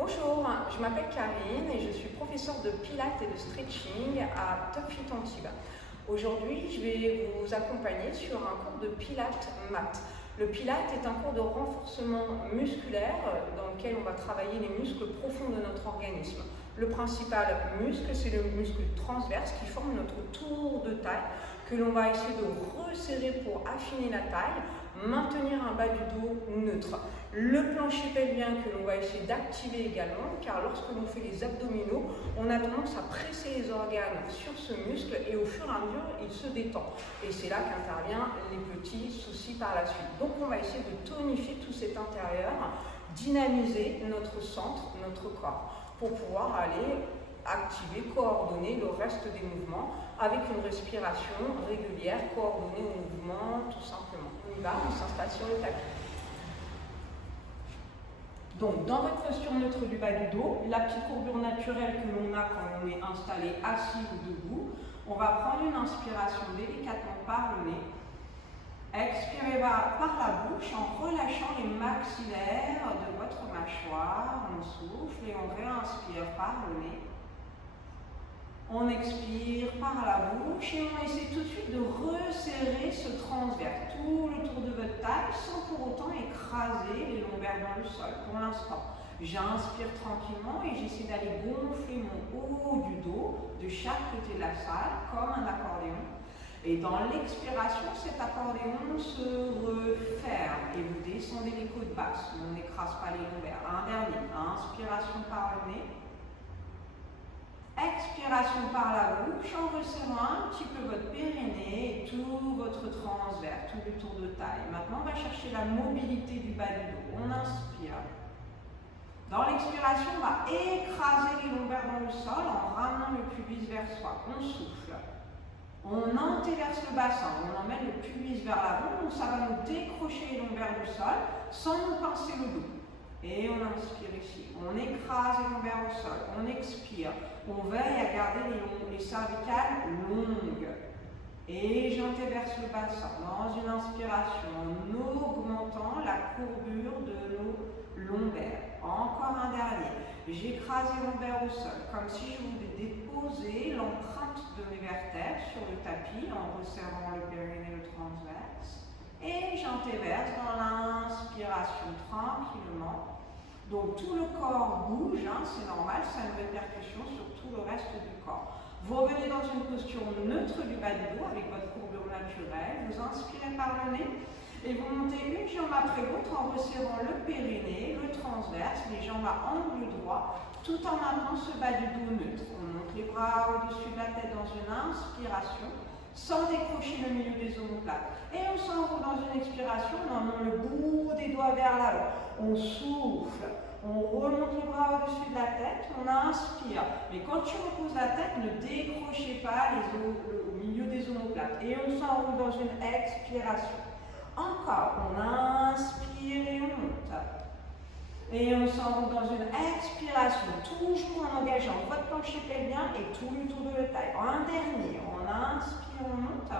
Bonjour, je m'appelle Karine et je suis professeure de pilates et de stretching à Top Fit Antibes. Aujourd'hui, je vais vous accompagner sur un cours de pilates mat. Le pilates est un cours de renforcement musculaire dans lequel on va travailler les muscles profonds de notre organisme. Le principal muscle, c'est le muscle transverse qui forme notre tour de taille que l'on va essayer de resserrer pour affiner la taille, maintenir un bas du dos neutre. Le plancher pelvien que l'on va essayer d'activer également, car lorsque l'on fait les abdominaux, on a tendance à presser les organes sur ce muscle et au fur et à mesure, il se détend. Et c'est là qu'interviennent les petits soucis par la suite. Donc on va essayer de tonifier tout cet intérieur, dynamiser notre centre, notre corps, pour pouvoir aller activer, coordonner le reste des mouvements avec une respiration régulière, coordonnée au mouvement tout simplement. On y va, on s'installe sur le tapis. Donc, dans votre posture neutre du bas du dos, la petite courbure naturelle que l'on a quand on est installé assis ou debout, on va prendre une inspiration délicatement par le nez. Expirez par la bouche en relâchant les maxillaires de votre mâchoire. On souffle et on réinspire par le nez. On expire par la bouche et on essaie tout de suite de resserrer ce transverse, tout le tour de votre taille, sans pour autant écraser les lombaires dans le sol. Pour l'instant, j'inspire tranquillement et j'essaie d'aller gonfler mon haut du dos de chaque côté de la salle, comme un accordéon. Et dans l'expiration, cet accordéon se referme et vous descendez les côtes basses. On n'écrase pas les lombaires. Un dernier, inspiration par le nez. Expiration par la bouche en resserrant un petit peu votre périnée et tout votre transverse, tout le tour de taille. Maintenant, on va chercher la mobilité du bas du dos. On inspire. Dans l'expiration, on va écraser les lombaires dans le sol en ramenant le pubis vers soi. On souffle. On antéverse le bassin, on emmène le pubis vers l'avant, donc ça va nous décrocher les lombaires du sol sans nous pincer le dos. Et on inspire ici, on écrase les lombaires au sol, on expire, on veille à garder les cervicales longues. Et j'antéverse le bassin dans une inspiration en augmentant la courbure de nos lombaires. Encore un dernier, j'écrase les lombaires au sol, comme si je voulais déposer l'empreinte de mes vertèbres sur le tapis en resserrant le périnée et le transverse. Et j'antéverse dans l'inspiration tranquillement. Donc tout le corps bouge, c'est normal, ça a une répercussion sur tout le reste du corps. Vous revenez dans une posture neutre du bas du dos avec votre courbure naturelle. Vous inspirez par le nez et vous montez une jambe après l'autre en resserrant le périnée, le transverse, les jambes à angle droit, tout en maintenant ce bas du dos neutre. On monte les bras au-dessus de la tête dans une inspiration, sans décrocher le milieu des omoplates. Et on s'enroule dans une expiration, on emmène le bout des doigts vers l'avant. On souffle, on remonte les bras au-dessus de la tête, on inspire. Mais quand tu reposes la tête, ne décrochez pas au milieu des omoplates. Et on s'enroule dans une expiration. Encore, on inspire et on monte. Et on s'enroule dans une expiration, toujours en engageant votre plancher pelvien et tout le tour de la taille. Un dernier, on inspire, on monte.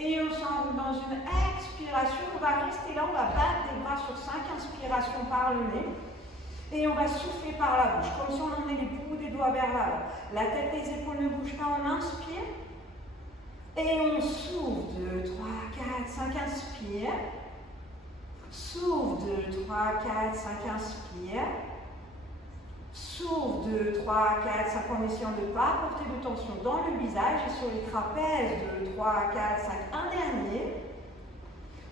Et on s'enroule dans une expiration, on va rester là, on va battre les bras sur 5 inspirations par le nez. Et on va souffler par la bouche, comme si on emmenait les bouts des doigts vers l'avant. La tête et les épaules ne bougent pas, on inspire. Et on souffle, 2, 3, 4, 5, inspire. Souffle, 2, 3, 4, 5, inspire. Souffle, 2, 3, 4, 5 en essayant de ne pas apporter de tension dans le visage et sur les trapèzes, 2, 3, 4, 5, un dernier.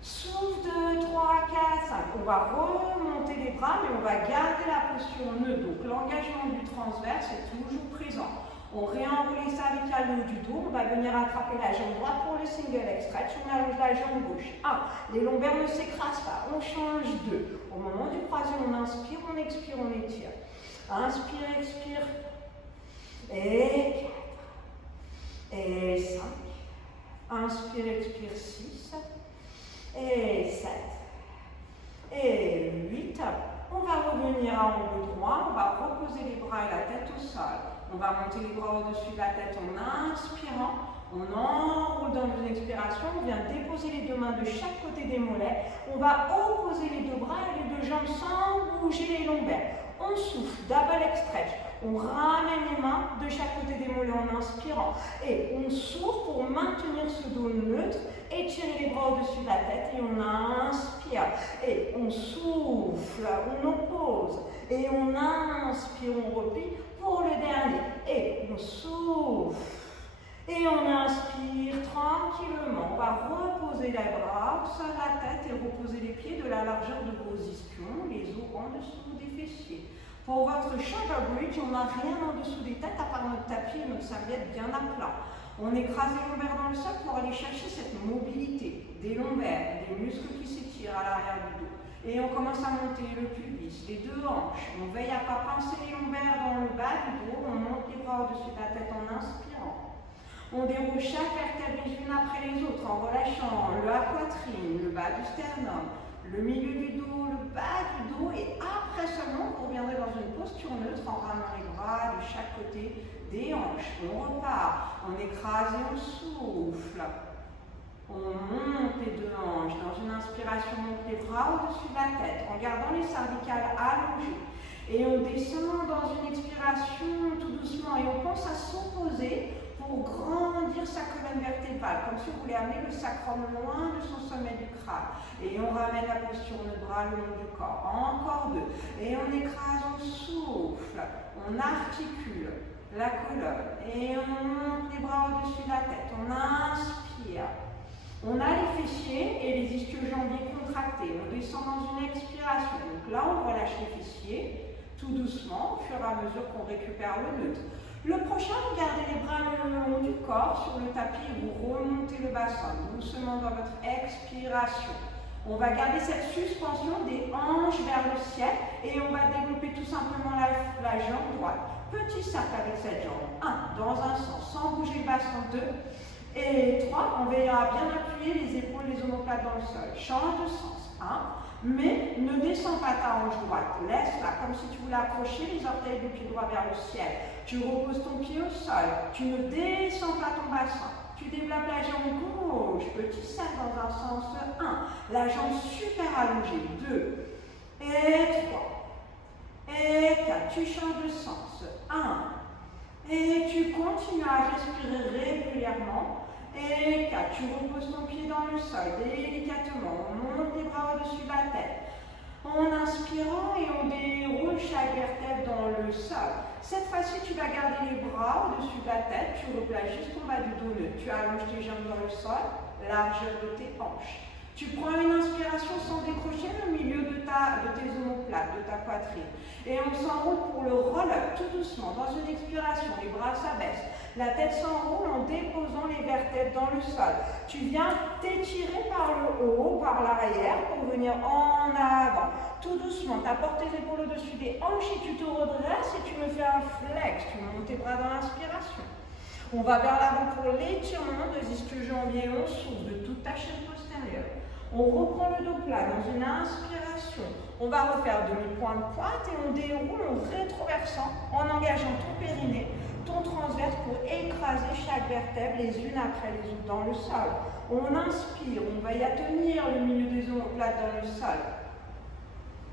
Souffle, 2, 3, 4, 5. On va remonter les bras, mais on va garder la posture neutre. Donc l'engagement du transverse est toujours présent. On réenroule les cervicales le haut du dos, on va venir attraper la jambe droite pour le single leg stretch, on allonge la jambe gauche. 1. Les lombaires ne s'écrasent pas, on change 2. Au moment du croisé, on inspire, on expire, on étire. Inspire, expire. Et 4. Et 5. Inspire, expire, 6. Et 7. Et 8. On va revenir à angle droit, on va reposer les bras et la tête au sol. On va monter les bras au-dessus de la tête en inspirant. On enroule dans une expiration. On vient déposer les deux mains de chaque côté des mollets. On va opposer les deux bras et les deux jambes sans bouger les lombaires. On On souffle, double stretch. On ramène les mains de chaque côté des mollets en inspirant. Et on s'ouvre pour maintenir ce dos neutre. Étirer les bras au-dessus de la tête et on inspire. Et on souffle, on oppose. Et on inspire, on replie pour le dernier. Et on souffle. Et on inspire tranquillement. On va reposer les bras sur la tête et reposer les pieds de la largeur de vos ischions, les os en dessous des fessiers. Pour votre shoulder bridge, on n'a rien en dessous des têtes à part notre tapis et notre serviette bien à plat. On écrase les lombaires dans le sol pour aller chercher cette mobilité des lombaires, des muscles qui s'étirent à l'arrière du dos. Et on commence à monter le pubis, les deux hanches. On veille à ne pas pincer les lombaires dans le bas du dos. On monte les bras au-dessus de la tête en inspirant. On déroule chaque vertèbre les unes après les autres en relâchant la poitrine, le bas du sternum, le milieu du dos, le bas du dos. Et après seulement, vous reviendrez dans une posture neutre en ramenant les bras de chaque côté des hanches. On repart, on écrase et on souffle. On monte les deux hanches. Dans une inspiration, on monte les bras au-dessus de la tête en gardant les cervicales allongées. Et on descend dans une expiration tout doucement et on pense à s'opposer pour grandir sa colonne vertébrale, comme si on voulait amener le sacrum loin de son sommet du crâne. Et on ramène la posture, le bras le long du corps. Encore deux. Et on écrase, on souffle. On articule la colonne. Et on monte les bras au-dessus de la tête. On inspire. On a les fessiers et les ischio-jambiers contractés. On descend dans une expiration. Donc là, on relâche les fessiers tout doucement, au fur et à mesure qu'on récupère le neutre. Le prochain, vous gardez les bras le long du corps sur le tapis et vous remontez le bassin doucement dans votre expiration. On va garder cette suspension des hanches vers le ciel et on va développer tout simplement la jambe droite. Petit cercle avec cette jambe. 1, dans un sens, sans bouger le bassin. 2 et 3, on veillera à bien appuyer les épaules, les omoplates dans le sol. Change de sens. 1. Mais ne descends pas ta hanche droite, laisse-la comme si tu voulais accrocher les orteils du pied droit vers le ciel. Tu reposes ton pied au sol, tu ne descends pas ton bassin. Tu développes la jambe gauche, petit cercle dans un sens. 1, la jambe super allongée. 2 et 3 et 4, tu changes de sens. 1 et tu continues à respirer régulièrement. Et 4, tu reposes ton pied dans le sol délicatement. On monte les bras au-dessus de la tête. En inspirant et on déroule chaque vertèbre dans le sol. Cette fois-ci, tu vas garder les bras au-dessus de la tête. Tu replaces juste ton bas du dos neutre. Tu allonges tes jambes dans le sol, largeur de tes hanches. Tu prends une inspiration sans décrocher le milieu de tes omoplates, de ta poitrine. Et on s'enroule pour le roll-up tout doucement. Dans une expiration, les bras s'abaissent. La tête s'enroule en déposant les vertèbres dans le sol. Tu viens t'étirer par le haut, par l'arrière pour venir en avant. Tout doucement, tu apportes tes épaules au-dessus des hanches et tu te redresses et tu me fais un flex. Tu montes tes bras dans l'inspiration. On va vers l'avant pour l'étirement des ischio-jambiers. On souffle de toute ta chaîne postérieure. On reprend le dos plat dans une inspiration. On va refaire demi-point de pointe et on déroule en rétroversant en engageant ton périnée, ton transverse pour écraser chaque vertèbre les unes après les autres dans le sol. On inspire, on va y tenir le milieu des omoplates dans le sol.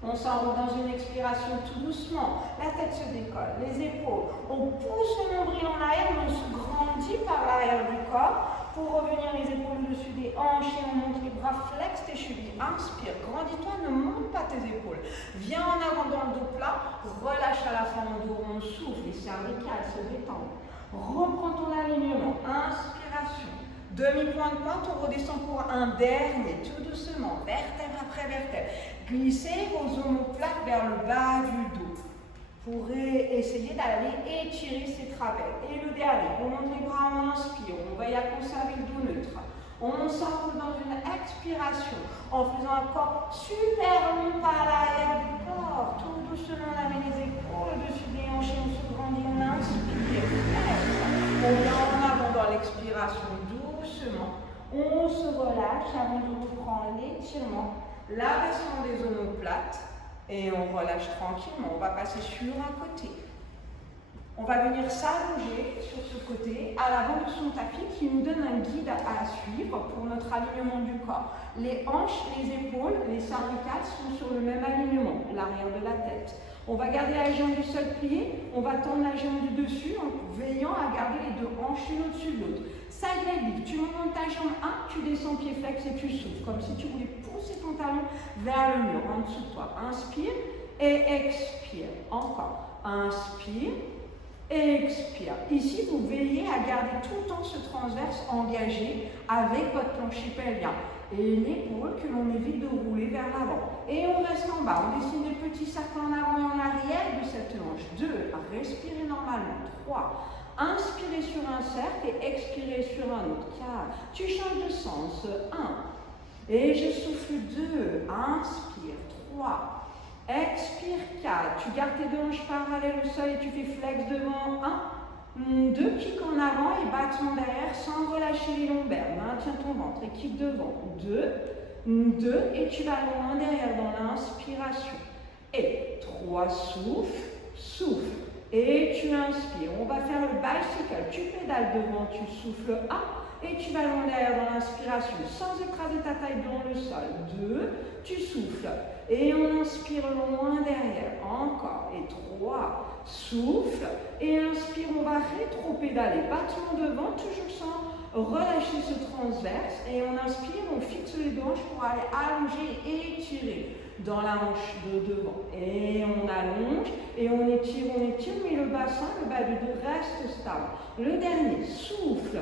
On s'enroule dans une expiration tout doucement. La tête se décolle, les épaules. On pousse le nombril en arrière, mais on se grandit par l'arrière du corps pour revenir les épaules au-dessus des hanches et on monte les bras, flex tes chevilles. Inspire, grandis-toi, ne monte pas tes épaules. Viens en avant dans le dos plat, relâche à la fin au dos, on souffle, les cervicales se détendent. Reprends ton alignement, inspiration. Demi-point de pointe, on redescend pour un dernier, tout doucement, vertèbre après vertèbre. Glissez vos omoplates vers le bas du dos pour essayer d'aller étirer ces travers. Et le dernier, on monte les bras, on inspire, on va y conserver le dos neutre. On s'enroule dans une expiration en faisant un corps super long par l'arrière du corps. Tout doucement, on amène les épaules au-dessus des hanches et on se grandit, on inspire. On vient en avant dans l'expiration doucement. On se relâche avant de reprendre l'étirement, l'abaissement des omoplates et on relâche tranquillement. On va passer sur un côté. On va venir s'allonger sur ce côté à l'avant de son tapis qui nous donne un guide à suivre pour notre alignement du corps. Les hanches, les épaules, les cervicales sont sur le même alignement, l'arrière de la tête. On va garder la jambe du sol pliée, on va tendre la jambe du dessus en veillant à garder les deux hanches l'une au-dessus de l'autre. Side leg lift, tu montes ta jambe 1, tu descends pied flex et tu souffles, comme si tu voulais pousser ton talon vers le mur, en dessous de toi. Inspire et expire. Encore. Inspire et expire. Ici, vous veillez à garder tout le temps ce transverse engagé avec votre plancher pelvien. Et l'épaule que l'on évite de rouler vers l'avant. Et on reste en bas. On dessine des petits cercles en avant et en arrière de cette hanche. 2. Respirez normalement. 3. Inspirez sur un cercle et expirez sur un autre. 4. Tu changes de sens. 1. Et je souffle 2. Inspire. 3. Expire 4. Tu gardes tes deux hanches parallèles au sol et tu fais flex devant. 1. 2 kicks en avant et bâton derrière sans relâcher les lombaires. Maintiens ton ventre et kick devant. 2 et tu vas loin derrière dans l'inspiration. Et 3, souffle. Et tu inspires. On va faire le bicycle. Tu pédales devant, tu souffles 1 et tu vas loin derrière dans l'inspiration sans écraser ta taille dans le sol. 2, tu souffles. Et on inspire loin derrière. Encore. Et 3, souffle. Et inspire, on va rétro-pédaler. Battement devant, toujours sans relâcher ce transverse. Et on inspire, on fixe les deux hanches pour aller allonger et étirer dans la hanche de devant. Et on allonge, et on étire, mais le bassin, le bas du dos reste stable. Le dernier, souffle.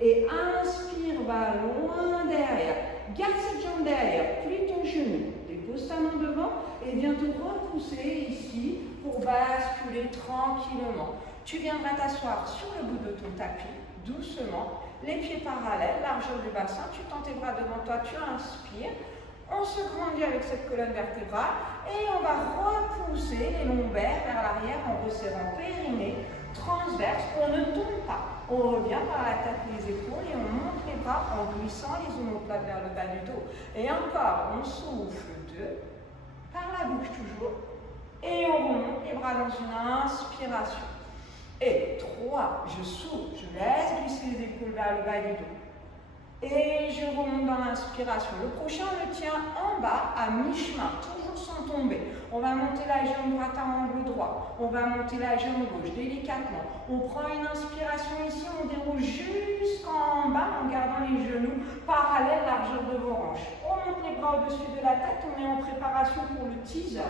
Et inspire, va loin derrière. Garde cette jambe derrière, plie ton genou. Dépose ta main devant et viens te repousser ici pour basculer tranquillement. Tu viendras t'asseoir sur le bout de ton tapis, doucement, les pieds parallèles, largeur du bassin, tu tends tes bras devant toi, tu inspires. On se grandit avec cette colonne vertébrale et on va repousser les lombaires vers l'arrière en resserrant périnée, transverse, on ne tourne pas. On revient par la tête, les épaules et on monte les bras en glissant les omoplates vers le bas du dos. Et encore, on souffle 2, par la bouche toujours, et on remonte les bras dans une inspiration. Et 3, je souffle, je laisse glisser les épaules vers le bas du dos. Et je remonte dans l'inspiration. Le prochain, on le tient en bas, à mi-chemin, toujours sans tomber. On va monter la jambe droite à angle droit. On va monter la jambe gauche délicatement. On prend une inspiration ici, on déroule jusqu'en bas en gardant les genoux parallèles, largeur de vos hanches. On monte les bras au-dessus de la tête, on est en préparation pour le teaser.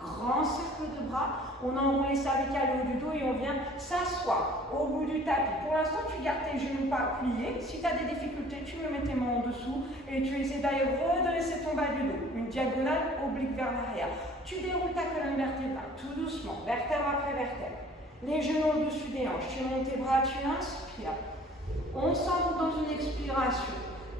Grand cercle de bras, on enroule les cervicales au haut du dos et on vient s'asseoir au bout du tapis. Pour l'instant, tu gardes tes genoux pas pliés. Si tu as des difficultés, tu me mets tes mains en dessous et tu essaies d'aller redresser ton bas du dos. Une diagonale oblique vers l'arrière. Tu déroules ta colonne vertébrale tout doucement, vertèbre après vertèbre. Les genoux au-dessus des hanches. Tu montes tes bras, tu inspires. On s'enroule dans une expiration.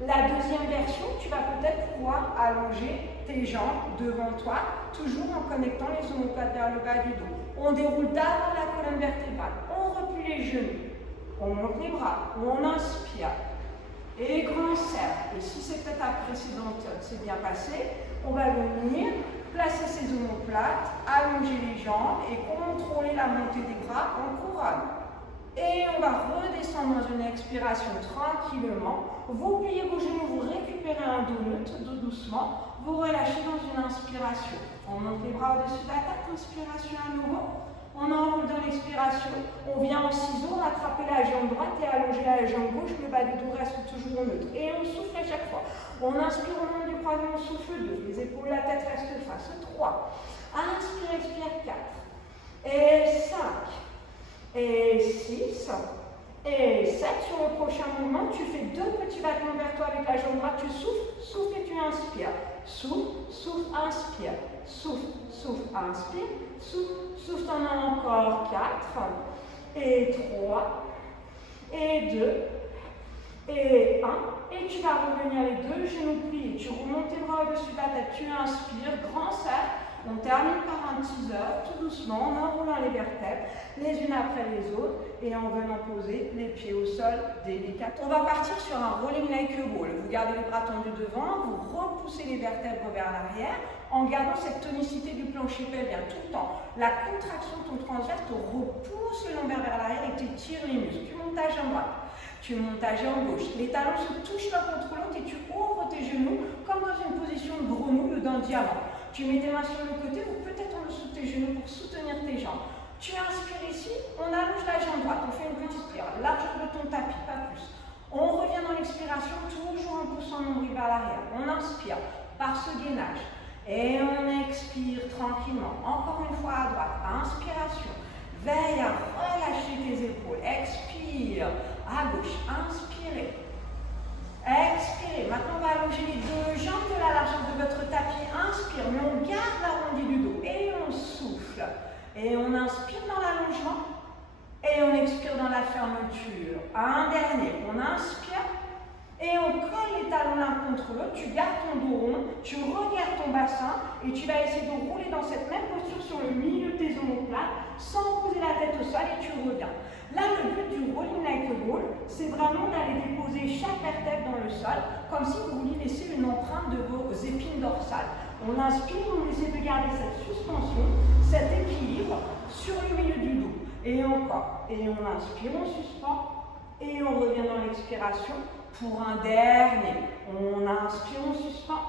La deuxième version, tu vas peut-être pouvoir allonger tes jambes devant toi, toujours en connectant les omoplates vers le bas du dos. On déroule d'abord la colonne vertébrale, on replie les genoux, on monte les bras, on inspire. Et grand cercle. Et si c'était ta précédente, c'est bien passé, on va venir placer ses omoplates, allonger les jambes et contrôler la montée des bras en couronne. Et on va redescendre dans une expiration tranquillement. Vous pliez vos genoux, vous récupérez un donut, tout doucement. Vous relâchez dans une inspiration. On monte les bras au-dessus de la tête, inspiration à nouveau. On enroule dans l'expiration. On vient en ciseaux, rattraper la jambe droite et allonger la jambe gauche. Le bas du dos reste toujours neutre. Et on souffle à chaque fois. On inspire au long du croisement, on souffle 2. Les épaules, la tête reste face. 3. Inspire, expire 4. Et 5. Et 6, et 7. Sur le prochain mouvement, tu fais 2 petits battements vers toi avec la jambe droite. Tu souffles, souffle et tu inspires. Souffle, souffle, inspire. Souffle, souffle, inspire. Souffle, souffle, t'en as encore 4. Et 3. Et 2. Et 1. Et tu vas revenir les deux genoux pliés. Tu remontes tes bras au-dessus de la tête. Tu inspires, grand cercle. On termine par un teaser, tout doucement, en enroulant les vertèbres, les unes après les autres, et en venant poser les pieds au sol délicatement. On va partir sur un rolling like a ball. Vous gardez les bras tendus devant, vous repoussez les vertèbres vers l'arrière, en gardant cette tonicité du plancher pelvien tout le temps. La contraction de ton transverse te repousse le lombaire vers l'arrière et t'étires les muscles. Tu montes ta jambe droite. Tu montes ta jambe gauche. Les talons se touchent l'un contre l'autre et tu ouvres tes genoux comme dans une position de grenouille ou d'un diamant. Tu mets tes mains sur le côté ou peut-être en dessous de tes genoux pour soutenir tes jambes. Tu inspires ici, on allonge la jambe droite, on fait une petite spirale, largeur de ton tapis, pas plus. On revient dans l'expiration, toujours en poussant le nombril vers l'arrière. On inspire par ce gainage. Et on expire tranquillement. Encore une fois à droite, inspiration. Veille à relâcher tes épaules. Expire. À gauche, inspirez. Expirez. Maintenant, on va allonger les deux jambes de la largeur de votre tapis. Inspire, mais on garde l'arrondi du dos. Et on souffle. Et on inspire dans l'allongement. Et on expire dans la fermeture. Un dernier. On inspire. Et on colle les talons l'un contre l'autre. Tu gardes ton dos rond. Tu regardes ton bassin. Et tu vas essayer de rouler dans cette même posture sur le milieu de tes omoplates. Sans poser la tête au sol. Et tu reviens. Là, le but du rolling like a ball, c'est vraiment d'aller déposer chaque vertèbre dans le sol. Comme si vous vouliez laisser une empreinte de vos épines dorsales. On inspire. On essaie de garder cette suspension. Cet équilibre sur le milieu du dos. Et encore. Et on inspire, on suspend. Et on revient dans l'expiration pour un dernier. On inspire, on suspend.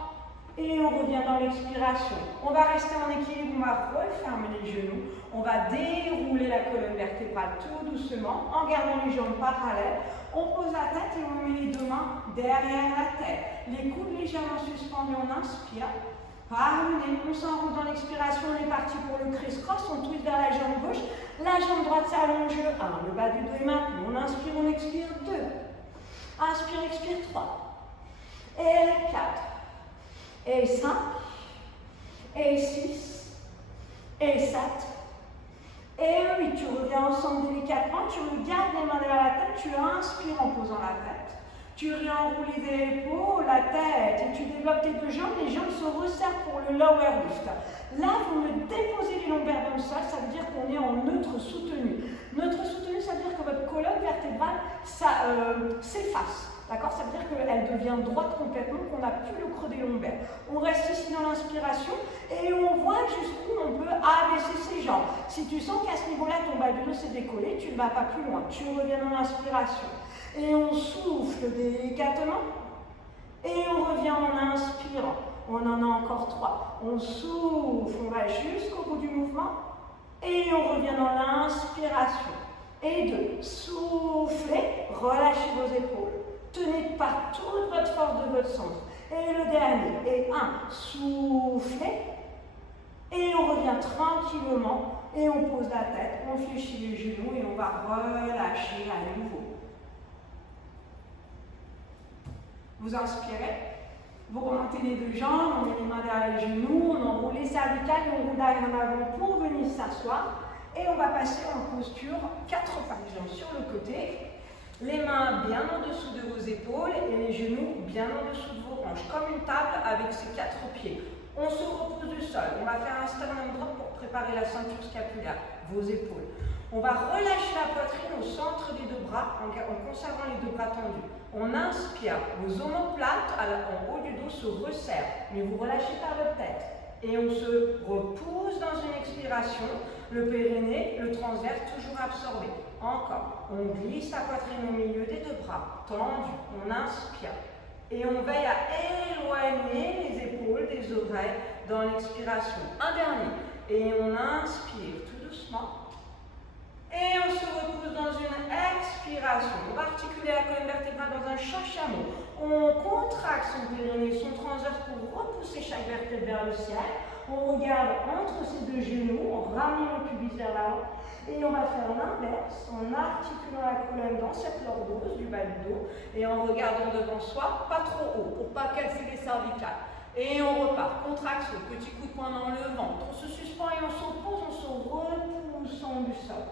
Et on revient dans l'expiration. On va rester en équilibre, on va refermer les genoux. On va dérouler la colonne vertébrale tout doucement en gardant les jambes parallèles. On pose la tête et on met les deux mains derrière la tête. Les coudes légèrement suspendus, on inspire. Par le nez, on s'enroule dans l'expiration, on est parti pour le criss-cross, on twist vers la jambe gauche, la jambe droite s'allonge, 1, le bas du dos est maintenu, on inspire, on expire, 2, inspire, expire, 3, et 4, et 5, et 6, et 7, et 8, tu reviens ensemble délicatement, tu regardes les mains derrière la tête, tu inspires en posant la tête. Tu réenroules les épaules, la tête, et tu développes tes deux jambes, les jambes se resserrent pour le lower lift. Là, vous me déposez les lombaires dans le sol, ça veut dire qu'on est en neutre soutenu. Neutre soutenu, ça veut dire que votre colonne vertébrale s'efface. D'accord? Ça veut dire qu'elle devient droite complètement, qu'on n'a plus le creux des lombaires. On reste ici dans l'inspiration et on voit jusqu'où on peut abaisser ses jambes. Si tu sens qu'à ce niveau-là, ton bas du dos s'est décollé, tu ne vas pas plus loin. Tu reviens dans l'inspiration. Et on souffle délicatement. Et on revient en inspirant. On en a encore 3. On souffle, on va jusqu'au bout du mouvement. Et on revient dans l'inspiration. Et 2. Soufflez, relâchez vos épaules. Tenez par toute votre force de votre centre. Et le dernier. Et 1. Soufflez. Et on revient tranquillement. Et on pose la tête. On fléchit les genoux et on va relâcher à nouveau. Vous inspirez, vous remontez les deux jambes, on met les mains derrière les genoux, on enroule les cervicales et on roule derrière en avant pour venir s'asseoir. Et on va passer en posture 4 pas, les jambes sur le côté, les mains bien en dessous de vos épaules et les genoux bien en dessous de vos hanches, comme une table avec ses 4 pieds. On se repose du sol, on va faire un sternum drop pour préparer la ceinture scapulaire, vos épaules. On va relâcher la poitrine au centre des deux bras en conservant les deux bras tendus. On inspire, vos omoplates en haut du dos se resserrent, mais vous relâchez par votre tête. Et on se repousse dans une expiration, le périnée, le transverse toujours absorbé. Encore, on glisse la poitrine au milieu des deux bras, tendu, on inspire. Et on veille à éloigner les épaules des oreilles dans l'expiration. Un dernier. Et on inspire tout doucement. Et on se repousse dans une expiration. On va articuler la colonne vertébrale dans un chameau. On contracte son périnée, son transverse pour repousser chaque vertèbre vers le ciel. On regarde entre ses deux genoux, on ramène le pubis vers l'avant. Et on va faire l'inverse en articulant la colonne dans cette lordose du bas du dos. Et en regardant devant soi, pas trop haut, pour ne pas casser les cervicales. Et on repart. Contraction, petit coup de poing dans le ventre. On se suspend et on s'oppose en se repoussant du sol.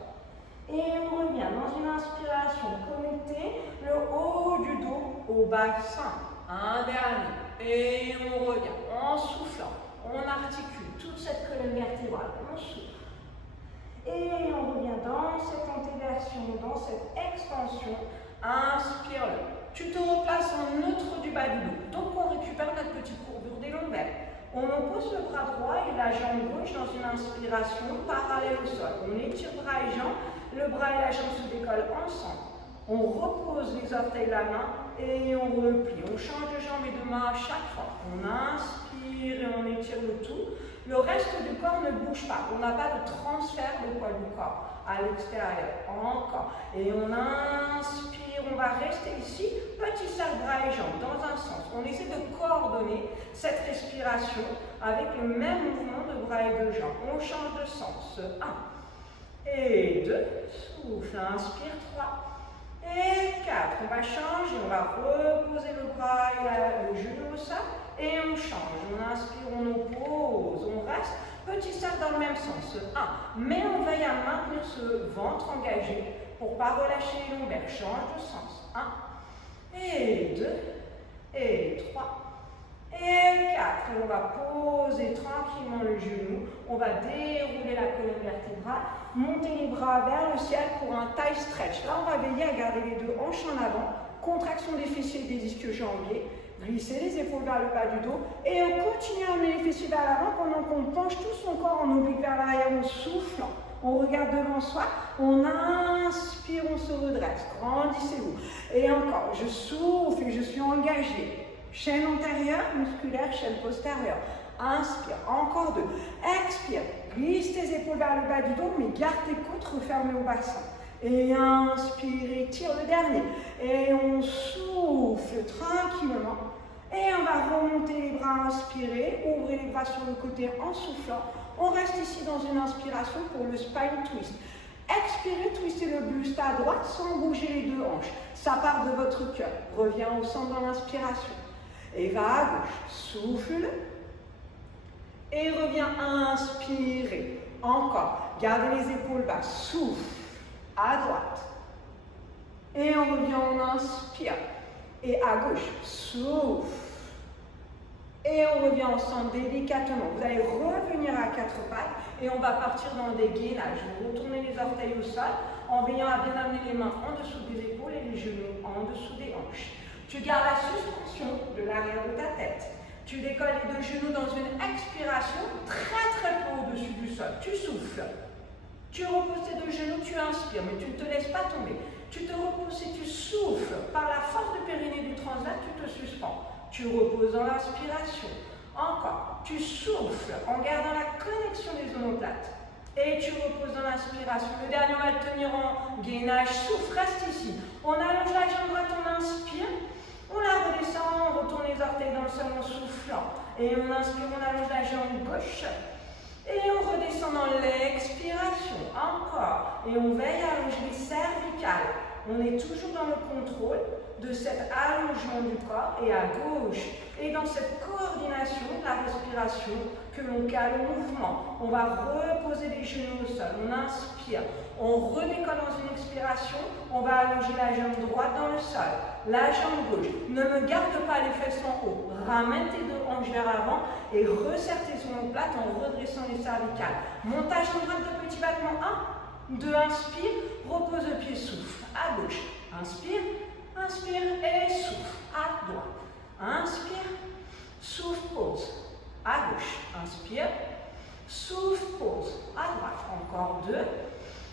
Et on revient dans une inspiration, connectez le haut du dos au bassin. Un dernier. Et on revient en soufflant. On articule toute cette colonne vertébrale. On souffle. Et on revient dans cette antéversion, dans cette extension. Inspire-le. Tu te replaces en neutre du bas du dos. Donc on récupère notre petite courbure des lombaires. On oppose le bras droit et la jambe gauche dans une inspiration parallèle au sol. On étire bras et jambes. Le bras et la jambe se décollent ensemble. On repose les orteils de la main et on replie. On change de jambe et de main à chaque fois. On inspire et on étire le tout. Le reste du corps ne bouge pas. On n'a pas de transfert de poids du corps à l'extérieur. Encore. Et on inspire, on va rester ici. Petit cercle bras et jambes dans un sens. On essaie de coordonner cette respiration avec le même mouvement de bras et de jambes. On change de sens. 1 et 2. Souffle. Inspire. 3 et 4. On va changer. On va reposer le bras et le genou au sol. Et on change. On inspire, on oppose, on reste. Petit cercle dans le même sens. 1. Mais on veille à maintenir ce ventre engagé pour ne pas relâcher les lombaires. Change de sens. 1 et 2 et 3 et 4. Et on va poser tranquillement le genou. On va dérouler la colonne vertébrale. Monter les bras vers le ciel pour un thigh stretch. Là, on va veiller à garder les deux hanches en avant. Contraction des fessiers et des ischio-jambiers. Glisser les épaules vers le bas du dos et on continue à amener les fessiers vers l'avant pendant qu'on penche tout son corps en oblique vers l'arrière, on souffle, on regarde devant soi, on inspire, on se redresse, grandissez-vous. Et encore, je souffle et je suis engagée. Chaîne antérieure, musculaire, chaîne postérieure. Inspire, encore 2. Expire, glisse tes épaules vers le bas du dos, mais garde tes côtes refermées au bassin. Et inspire, étire le dernier. Et on souffle tranquillement. Et on va remonter les bras, inspirer. Ouvrez les bras sur le côté en soufflant. On reste ici dans une inspiration pour le spine twist. Expirez, twistez le buste à droite sans bouger les deux hanches. Ça part de votre cœur. Reviens au centre dans l'inspiration. Et va à gauche. Souffle. Et reviens inspirer. Encore. Gardez les épaules basses. Souffle. À droite. Et on revient, on inspire. Et à gauche, souffle. Et on revient ensemble délicatement. Vous allez revenir à quatre pattes et on va partir dans des gainages. Vous retournez les orteils au sol en veillant à bien amener les mains en dessous des épaules et les genoux en dessous des hanches. Tu gardes la suspension de l'arrière de ta tête. Tu décolles les deux genoux dans une expiration très peu au-dessus du sol. Tu souffles. Tu reposes tes deux genoux, tu inspires, mais tu ne te laisses pas tomber. Tu te reposes et tu souffles. Par la force du périnée du transverse, tu te suspends. Tu reposes dans l'inspiration. Encore. Tu souffles en gardant la connexion des omoplates. Et tu reposes dans l'inspiration. Le dernier, on va le tenir en gainage. Souffle, reste ici. On allonge la jambe droite, on inspire. On la redescend, on retourne les orteils dans le sol en soufflant. Et on inspire, on allonge la jambe gauche. Et on redescend dans l'expiration, encore. Et on veille à allonger les cervicales. On est toujours dans le contrôle de cet allongement du corps et à gauche. Et dans cette coordination de la respiration que l'on cale au mouvement. On va reposer les genoux au sol. On inspire. On redécolle dans une expiration. On va allonger la jambe droite dans le sol. La jambe gauche. Ne me garde pas les fesses en haut. Ramène tes deux hanches vers l'avant et resserre tes omoplates en redressant les cervicales. Montage en droite de petit battement. 1, 2, inspire. Repose le pied, souffle. À gauche. Inspire. Inspire et souffle. À droite. Inspire. Souffle, pause. À gauche. Inspire. Souffle, pause. À droite. Encore 2.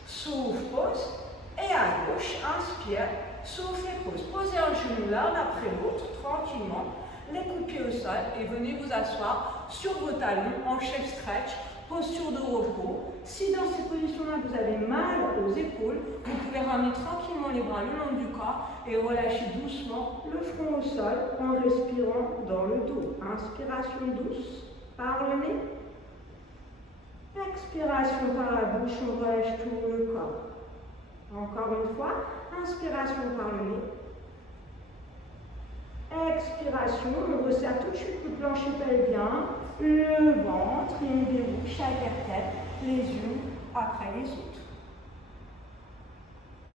Souffle, pause. Et à gauche. Inspire. Souffle et pause. Posez un genou l'un après l'autre, tranquillement. Les coups de pied au sol et venez vous asseoir sur vos talons en chef stretch, posture de repos. Si dans cette position-là vous avez mal aux épaules, vous pouvez ramener tranquillement les bras le long du corps et relâcher doucement le front au sol en respirant dans le dos. Inspiration douce par le nez. Expiration par la bouche, on relâche tout le corps. Encore une fois, inspiration par le nez. Expiration, on resserre tout de suite le plancher pelvien, le ventre et on déroule chaque vertèbre les unes après les autres.